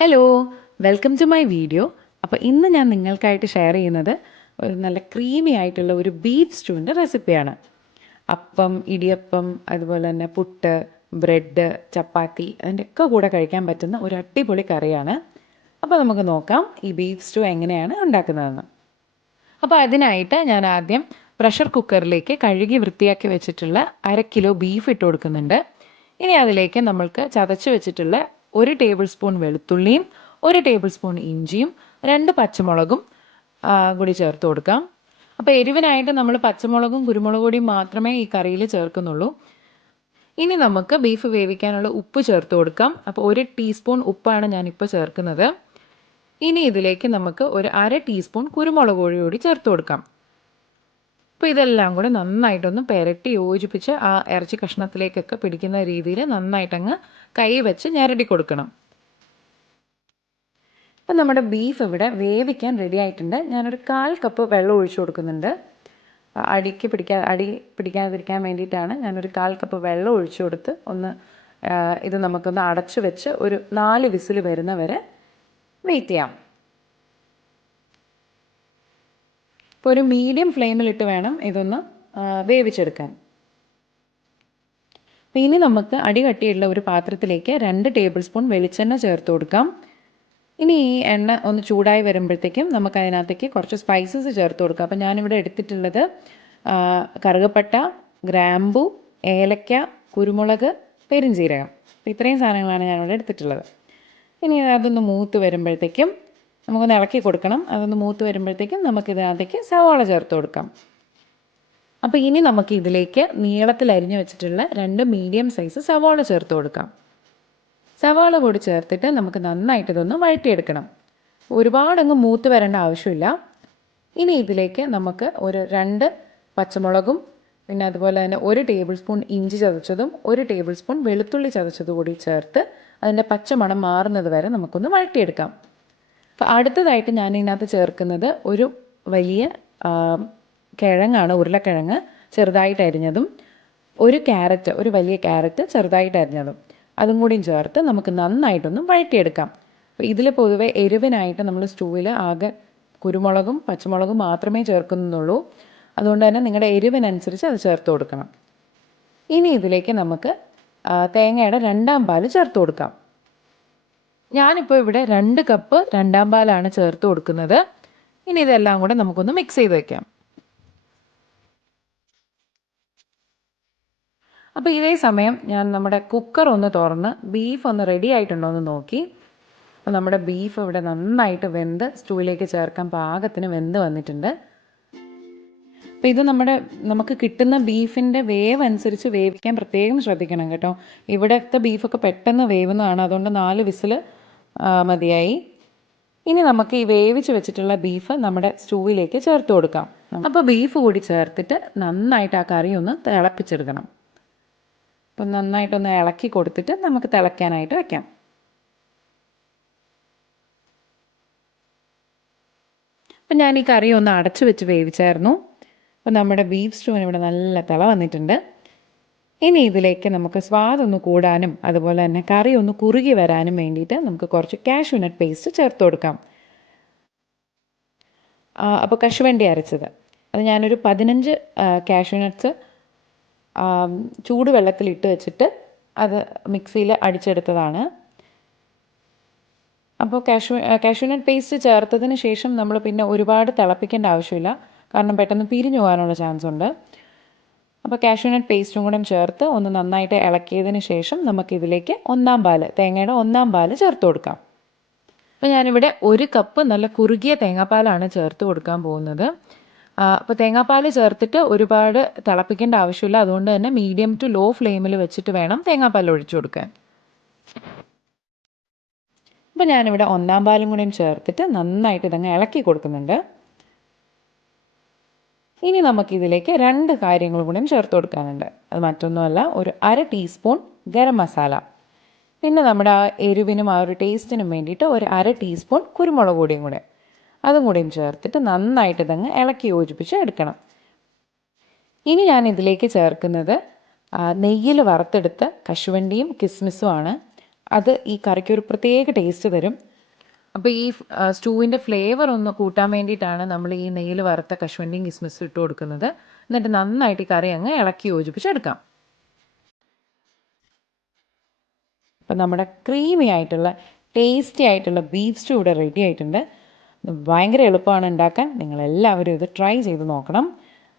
Hello, welcome to my video. അപ്പോൾ ഇന്ന് ഞാൻ നിങ്ങൾക്കായിട്ട് ഷെയർ ചെയ്യുന്നത് ഒരു നല്ല ക്രീമി ആയിട്ടുള്ള ഒരു ബീഫ് സ്റ്റൂവിൻ്റെ റെസിപ്പിയാണ്. അപ്പം, ഇടിയപ്പം, അതുപോലെ തന്നെ പുട്ട്, ബ്രെഡ്, ചപ്പാത്തി അതിൻ്റെയൊക്കെ കൂടെ കഴിക്കാൻ പറ്റുന്ന ഒരു അടിപൊളി കറിയാണ്. അപ്പോൾ നമുക്ക് നോക്കാം ഈ ബീഫ് സ്റ്റൂ എങ്ങനെയാണ് ഉണ്ടാക്കുന്നതെന്ന്. അപ്പോൾ അതിനായിട്ട് ഞാൻ ആദ്യം പ്രഷർ കുക്കറിലേക്ക് കഴുകി വൃത്തിയാക്കി വെച്ചിട്ടുള്ള 1/2 കിലോ ബീഫ് ഇട്ട് കൊടുക്കുന്നുണ്ട്. ഇനി അതിലേക്ക് നമ്മൾക്ക് ചതച്ച് വെച്ചിട്ടുള്ള 1 ടേബിൾ സ്പൂൺ വെളുത്തുള്ളിയും 1 ടേബിൾ സ്പൂൺ ഇഞ്ചിയും 2 പച്ചമുളകും കൂടി ചേർത്ത് കൊടുക്കാം. അപ്പോൾ എരിവിനായിട്ട് നമ്മൾ പച്ചമുളകും കുരുമുളക് പൊടിയും മാത്രമേ ഈ കറിയിൽ ചേർക്കുന്നുള്ളൂ. ഇനി നമുക്ക് ബീഫ് വേവിക്കാനുള്ള ഉപ്പ് ചേർത്ത് കൊടുക്കാം. അപ്പോൾ 1 ടീസ്പൂൺ ഉപ്പാണ് ഞാനിപ്പോൾ ചേർക്കുന്നത്. ഇനി ഇതിലേക്ക് നമുക്ക് ഒരു 1/2 ടീസ്പൂൺ കുരുമുളക് പൊടി കൂടി ചേർത്ത് കൊടുക്കാം. അപ്പോൾ ഇതെല്ലാം കൂടെ നന്നായിട്ടൊന്ന് പുരട്ടി യോജിപ്പിച്ച് ആ ഇറച്ചി കഷ്ണത്തിലേക്കൊക്കെ പിടിക്കുന്ന രീതിയിൽ നന്നായിട്ടങ്ങ് കൈ വെച്ച് ഞെരടി കൊടുക്കണം. അപ്പം നമ്മുടെ ബീഫ് ഇവിടെ വേവിക്കാൻ റെഡി ആയിട്ടുണ്ട്. ഞാനൊരു 1/4 കപ്പ് വെള്ളം ഒഴിച്ചു കൊടുക്കുന്നുണ്ട്. അടി പിടിക്കാതിരിക്കാൻ വേണ്ടിയിട്ടാണ് ഞാനൊരു 1/4 കപ്പ് വെള്ളം ഒഴിച്ചു കൊടുത്ത് ഇത് നമുക്കൊന്ന് അടച്ചു വെച്ച് ഒരു 4 വിസിൽ വരുന്നവരെ വെയിറ്റ് ചെയ്യാം. ഇപ്പോൾ ഒരു മീഡിയം ഫ്ലെയിമിലിട്ട് വേണം ഇതൊന്ന് വേവിച്ചെടുക്കാൻ. അപ്പോൾ ഇനി നമുക്ക് അടികട്ടിയുള്ള ഒരു പാത്രത്തിലേക്ക് 2 ടേബിൾ സ്പൂൺ വെളിച്ചെണ്ണ ചേർത്ത് കൊടുക്കാം. ഇനി ഈ എണ്ണ ഒന്ന് ചൂടായി വരുമ്പോഴത്തേക്കും നമുക്ക് അതിനകത്തേക്ക് കുറച്ച് സ്പൈസസ് ചേർത്ത് കൊടുക്കാം. അപ്പോൾ ഞാനിവിടെ എടുത്തിട്ടുള്ളത് കറുകപ്പട്ട, ഗ്രാമ്പു, ഏലക്ക, കുരുമുളക്, പെരുംജീരകം. അപ്പോൾ ഇത്രയും സാധനങ്ങളാണ് ഞാനിവിടെ എടുത്തിട്ടുള്ളത്. ഇനി അതൊന്ന് മൂത്ത് വരുമ്പോഴത്തേക്കും നമുക്കൊന്ന് ഇളക്കി കൊടുക്കണം. അതൊന്ന് മൂത്ത് വരുമ്പോഴത്തേക്കും നമുക്കിതിനകത്തേക്ക് സവാള ചേർത്ത് കൊടുക്കാം. അപ്പോൾ ഇനി നമുക്ക് ഇതിലേക്ക് നീളത്തിൽ അരിഞ്ഞു വെച്ചിട്ടുള്ള 2 മീഡിയം സൈസ് സവാള ചേർത്ത് കൊടുക്കാം. സവാള കൂടി ചേർത്തിട്ട് നമുക്ക് നന്നായിട്ട് ഇതൊന്ന് വഴറ്റിയെടുക്കണം. ഒരുപാടങ്ങ് മൂത്ത് വരേണ്ട ആവശ്യമില്ല. ഇനി ഇതിലേക്ക് നമുക്ക് ഒരു 2 പച്ചമുളകും പിന്നെ അതുപോലെ തന്നെ 1 ടേബിൾ സ്പൂൺ ഇഞ്ചി ചതച്ചതും 1 ടേബിൾ സ്പൂൺ വെളുത്തുള്ളി ചതച്ചതും കൂടി ചേർത്ത് അതിൻ്റെ പച്ചമണം മാറുന്നത് വരെ നമുക്കൊന്ന് വഴറ്റിയെടുക്കാം. അപ്പോൾ അടുത്തതായിട്ട് ഞാൻ ഇതിനകത്ത് ചേർക്കുന്നത് ഒരു വലിയ കിഴങ്ങാണ്, ഉരുളക്കിഴങ്ങ് ചെറുതായിട്ട് അരിഞ്ഞതും, ഒരു വലിയ ക്യാരറ്റ് ചെറുതായിട്ട് അരിഞ്ഞതും അതും കൂടിയും ചേർത്ത് നമുക്ക് നന്നായിട്ടൊന്ന് വഴറ്റിയെടുക്കാം. അപ്പോൾ ഇതിൽ പൊതുവെ എരിവിനായിട്ട് നമ്മൾ സ്റ്റൂവിൽ ആകെ കുരുമുളകും പച്ചമുളകും മാത്രമേ ചേർക്കുന്നുള്ളൂ. അതുകൊണ്ട് തന്നെ നിങ്ങളുടെ എരിവിനനുസരിച്ച് അത് ചേർത്ത് കൊടുക്കണം. ഇനി ഇതിലേക്ക് നമുക്ക് തേങ്ങയുടെ 2ാം പാൽ ചേർത്ത് കൊടുക്കാം. ഞാനിപ്പോൾ ഇവിടെ 2 കപ്പ് 2ാം പാലാണ് ചേർത്ത് കൊടുക്കുന്നത്. ഇനി ഇതെല്ലാം കൂടെ നമുക്കൊന്ന് മിക്സ് ചെയ്ത് വയ്ക്കാം. അപ്പോൾ ഇതേ സമയം ഞാൻ നമ്മുടെ കുക്കർ ഒന്ന് തുറന്ന് ബീഫ് ഒന്ന് റെഡി ആയിട്ടുണ്ടോ എന്ന് നോക്കി. അപ്പോൾ നമ്മുടെ ബീഫ് ഇവിടെ നന്നായിട്ട് വെന്ത് സ്റ്റൂവിലേക്ക് ചേർക്കാൻ പാകത്തിന് വെന്ത് വന്നിട്ടുണ്ട്. അപ്പോൾ ഇത് നമുക്ക് കിട്ടുന്ന ബീഫിൻ്റെ വേവ് അനുസരിച്ച് വേവിക്കാൻ പ്രത്യേകം ശ്രദ്ധിക്കണം കേട്ടോ. ഇവിടുത്തെ ബീഫൊക്കെ പെട്ടെന്ന് വേവുന്നതാണ്, അതുകൊണ്ട് 4 വിസിൽ മതിയായി. ഇനി നമുക്ക് ഈ വേവിച്ച് വെച്ചിട്ടുള്ള ബീഫ് നമ്മുടെ സ്റ്റൂവിലേക്ക് ചേർത്ത് കൊടുക്കാം. അപ്പോൾ ബീഫ് കൂടി ചേർത്തിട്ട് നന്നായിട്ട് ആ കറി ഒന്ന് തിളപ്പിച്ചെടുക്കണം. അപ്പം നന്നായിട്ടൊന്ന് ഇളക്കി കൊടുത്തിട്ട് നമുക്ക് തിളയ്ക്കാനായിട്ട് വയ്ക്കാം. അപ്പം ഞാൻ ഈ കറി ഒന്ന് അടച്ചു വെച്ച് വേവിച്ചായിരുന്നു. അപ്പം നമ്മുടെ ബീഫ് സ്റ്റൂവിന് ഇവിടെ നല്ല തിള വന്നിട്ടുണ്ട്. ഇനി ഇതിലേക്ക് നമുക്ക് സ്വാദൊന്ന് കൂടാനും അതുപോലെ തന്നെ കറി ഒന്ന് കുറുകി വരാനും വേണ്ടിയിട്ട് നമുക്ക് കുറച്ച് കാഷ്യൂ നട്ട് പേസ്റ്റ് ചേർത്ത് കൊടുക്കാം. അപ്പോൾ കശുവണ്ടി അരച്ചത് അത് ഞാനൊരു 15 കാഷ്യൂ നട്ട്സ് ചൂടുവെള്ളത്തിലിട്ട് വെച്ചിട്ട് അത് മിക്സിയിൽ അടിച്ചെടുത്തതാണ്. അപ്പോൾ കാഷ്യൂ നട്ട് പേസ്റ്റ് ചേർത്തതിന് ശേഷം നമ്മൾ പിന്നെ ഒരുപാട് തിളപ്പിക്കേണ്ട ആവശ്യമില്ല, കാരണം പെട്ടെന്ന് പിരിഞ്ഞു പോകാനുള്ള ചാൻസ് ഉണ്ട്. അപ്പോൾ കാഷ്യൂ നട്ട് പേസ്റ്റും കൂടെ ചേർത്ത് ഒന്ന് നന്നായിട്ട് ഇളക്കിയതിന് ശേഷം നമുക്കിതിലേക്ക് തേങ്ങയുടെ 1ാം പാൽ ചേർത്ത് കൊടുക്കാം. അപ്പോൾ ഞാനിവിടെ 1 കപ്പ് നല്ല കുറുകിയ തേങ്ങാപ്പാലാണ് ചേർത്ത് കൊടുക്കാൻ പോകുന്നത്. അപ്പോൾ തേങ്ങാപ്പാൽ ചേർത്തിട്ട് ഒരുപാട് തിളപ്പിക്കേണ്ട ആവശ്യമില്ല, അതുകൊണ്ട് തന്നെ മീഡിയം ടു ലോ ഫ്ലെയിമിൽ വെച്ചിട്ട് വേണം തേങ്ങാപ്പാൽ ഒഴിച്ചു കൊടുക്കാൻ. അപ്പോൾ ഞാനിവിടെ 1ാം പാലും കൂടെയും ചേർത്തിട്ട് നന്നായിട്ട് ഇതങ്ങ് ഇളക്കി കൊടുക്കുന്നുണ്ട്. ഇനി നമുക്കിതിലേക്ക് 2 കാര്യങ്ങളും കൂടെയും ചേർത്ത് കൊടുക്കാനുണ്ട്. അത് മറ്റൊന്നുമല്ല, ഒരു 1/2 ടീസ്പൂൺ ഗരം മസാല, പിന്നെ നമ്മുടെ ആ എരിവിനും ആ ഒരു ടേസ്റ്റിനും വേണ്ടിയിട്ട് ഒരു 1/2 ടീസ്പൂൺ കുരുമുളക് പൊടിയും കൂടെ അതും കൂടെയും ചേർത്തിട്ട് നന്നായിട്ട് ഇതങ്ങ് ഇളക്കി യോജിപ്പിച്ച് എടുക്കണം. ഇനി ഞാൻ ഇതിലേക്ക് ചേർക്കുന്നത് നെയ്യിൽ വറുത്തെടുത്ത കശുവണ്ടിയും കിസ്മിസുമാണ്. അത് ഈ കറിക്കൊരു പ്രത്യേക ടേസ്റ്റ് തരും. അപ്പോൾ ഈ സ്റ്റൂവിൻ്റെ ഫ്ലേവർ ഒന്ന് കൂട്ടാൻ വേണ്ടിയിട്ടാണ് നമ്മൾ ഈ നെയ്യിൽ വറുത്ത കശുവണ്ടിയും കിസ്മിസും ഇട്ട് കൊടുക്കുന്നത്. എന്നിട്ട് നന്നായിട്ട് ഈ കറി അങ്ങ് ഇളക്കി യോജിപ്പിച്ചെടുക്കാം. അപ്പം നമ്മുടെ ക്രീമി ആയിട്ടുള്ള ടേസ്റ്റി ആയിട്ടുള്ള ബീഫ് സ്റ്റൂ ഇവിടെ റെഡി ആയിട്ടുണ്ട്. ഭയങ്കര എളുപ്പമാണ് ഉണ്ടാക്കാൻ. നിങ്ങളെല്ലാവരും ഇത് ട്രൈ ചെയ്ത് നോക്കണം.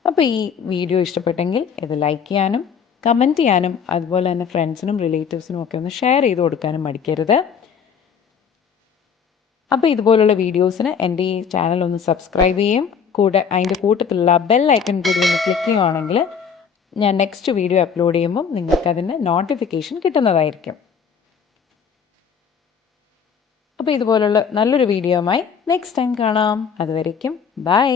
അപ്പോൾ ഈ വീഡിയോ ഇഷ്ടപ്പെട്ടെങ്കിൽ ഇത് ലൈക്ക് ചെയ്യാനും കമൻറ്റ് ചെയ്യാനും അതുപോലെ തന്നെ ഫ്രണ്ട്സിനും റിലേറ്റീവ്സിനും ഒക്കെ ഒന്ന് ഷെയർ ചെയ്ത് കൊടുക്കാനും മടിക്കരുത്. അപ്പോൾ ഇതുപോലുള്ള വീഡിയോസിന് എൻ്റെ ഈ ചാനൽ ഒന്ന് സബ്സ്ക്രൈബ് ചെയ്യും. കൂടെ അതിൻ്റെ കൂട്ടത്തിലുള്ള ബെൽ ഐക്കൺ കൂടി ഒന്ന് ക്ലിക്ക് ചെയ്യുവാണെങ്കിൽ ഞാൻ നെക്സ്റ്റ് വീഡിയോ അപ്ലോഡ് ചെയ്യുമ്പം നിങ്ങൾക്കതിൻ്റെ നോട്ടിഫിക്കേഷൻ കിട്ടുന്നതായിരിക്കും. അപ്പോൾ ഇതുപോലുള്ള നല്ലൊരു വീഡിയോയുമായി നെക്സ്റ്റ് ടൈം കാണാം. അതുവരേക്കും ബൈ.